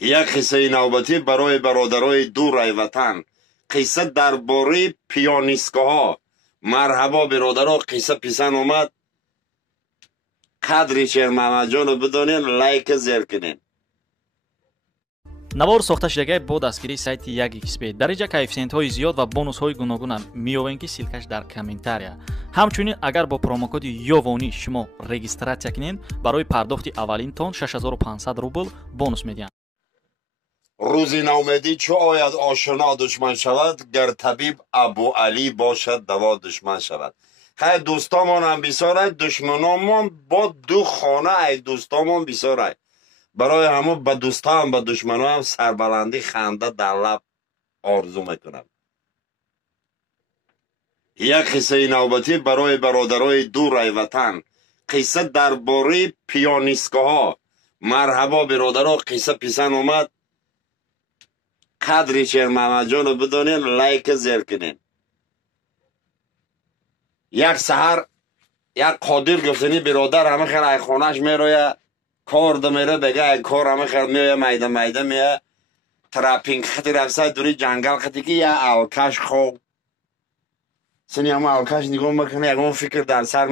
یک قصه نوبتی برای برادرای دور وطن. قصه درباره پیانیستگاها. مرحبا برادرها، قصه پیشن اومد. قدری شیر محمد جان رو بدانین، لایک زیر کنین. навор сохта шудагии бо дастгирии сайти 1xbet дар инҷа коэффициентҳои зиёд ва бонусҳои гуногунам меёбем ки силкаш дар комментария. ҳамчунин агар бо промокоди ёвонӣ шумо регистратсия кунед барои пардохти аввалин тон 6500 рубл бонус медиҳанд. рӯзи наумедӣ чӯ ояд ошино душман шавад, гар табиб абу алӣ бошад даво душман шавад. хай дӯстомон ҳам бисёрай, душманомон бо ду хона ай дӯстомон бисёрай. برای همه به دوستان به دشمنان سربلندی خنده در لب آرزو میکنم. یک قصه نوبتی برای برادرای دور وطن. قصه درباره پیانیستگاها. مرحبا برادرها، قصه پیشن اومد. قدری شیر محمد جان رو بدانین، لایک زیر کنین. یک سحر یک قادر گفتنی برادر همه خیلی ای خونش میرویه کار دمیره بگه کار همه خیلی میویه میده میه تراپینگ خطی رفسه دوری جنگل خطی که یه الکش خوب سنی همه الکش نگاه میکنه یکمون فکر در سر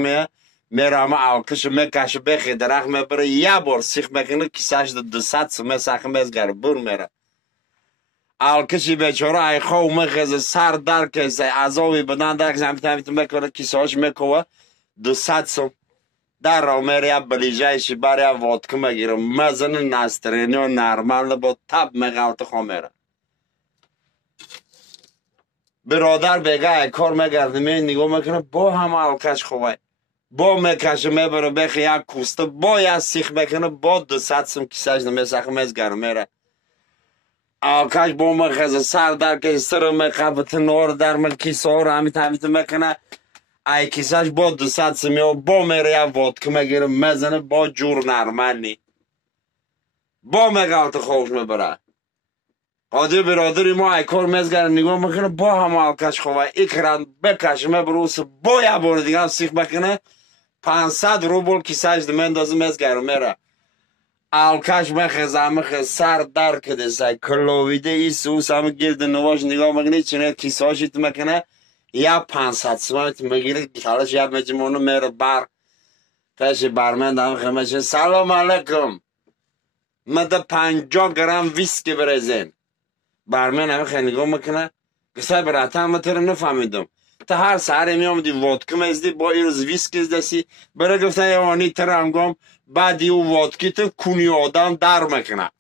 میره همه الکش میکشه بخی درخ میبره یه بار سیخ میکنه کساش 200 سمه سخم بزگر بور میره الکشی بیچاره ای خوب میخیزه سر در کسه عذابی بدن در کسه همیت میکنه کساش میکنه 200 سم در را میره یا بلیجایشی بر یا وادکه میگیره مزن نسترینی و نرمال با تب میغلط خواه میره برادر بگه کار میگرده نگاه میکنه با همه الکش خوبه با میکشه میبره بخی یک کوسته با یک سیخ میکنه با 200 سم کساش نمیسخه میزگر میره الکش با میخزه سر در که سر میقبط نور در کیسه ها رو همیت میکنه ای کساش با 200 سمی و با میره یا وادکه میگیره مزنه با جور نرمالی با میگلت خوش میبره قادر برادری ما ای کار میزگره نگاه میکنه با همه الکش خوبه اکران بکشه میبروس با یه بار دیگه هم سیخ بکنه 500 روبل کساش دمندازه میزگره میره الکش میخزه همه سر در کده سای کلویده ای سوس همه گرد نواش نگاه میکنه چنه کساشیت میکنه یا 500 سمت میگیره کارش یا مجموعه میره بر پیش برمند هم خمشه سلام علیکم مده 50 گرم ویسکی بریزین برمند هم خیلی نگاه میکنه کسای براته هم تره نفهمیدم تا هر سهره میامدی وادکه میزدی با این روز ویسکی ازدسی برای گفتن یوانی تره هم گم بعد یه وادکی تو کنی آدم در میکنه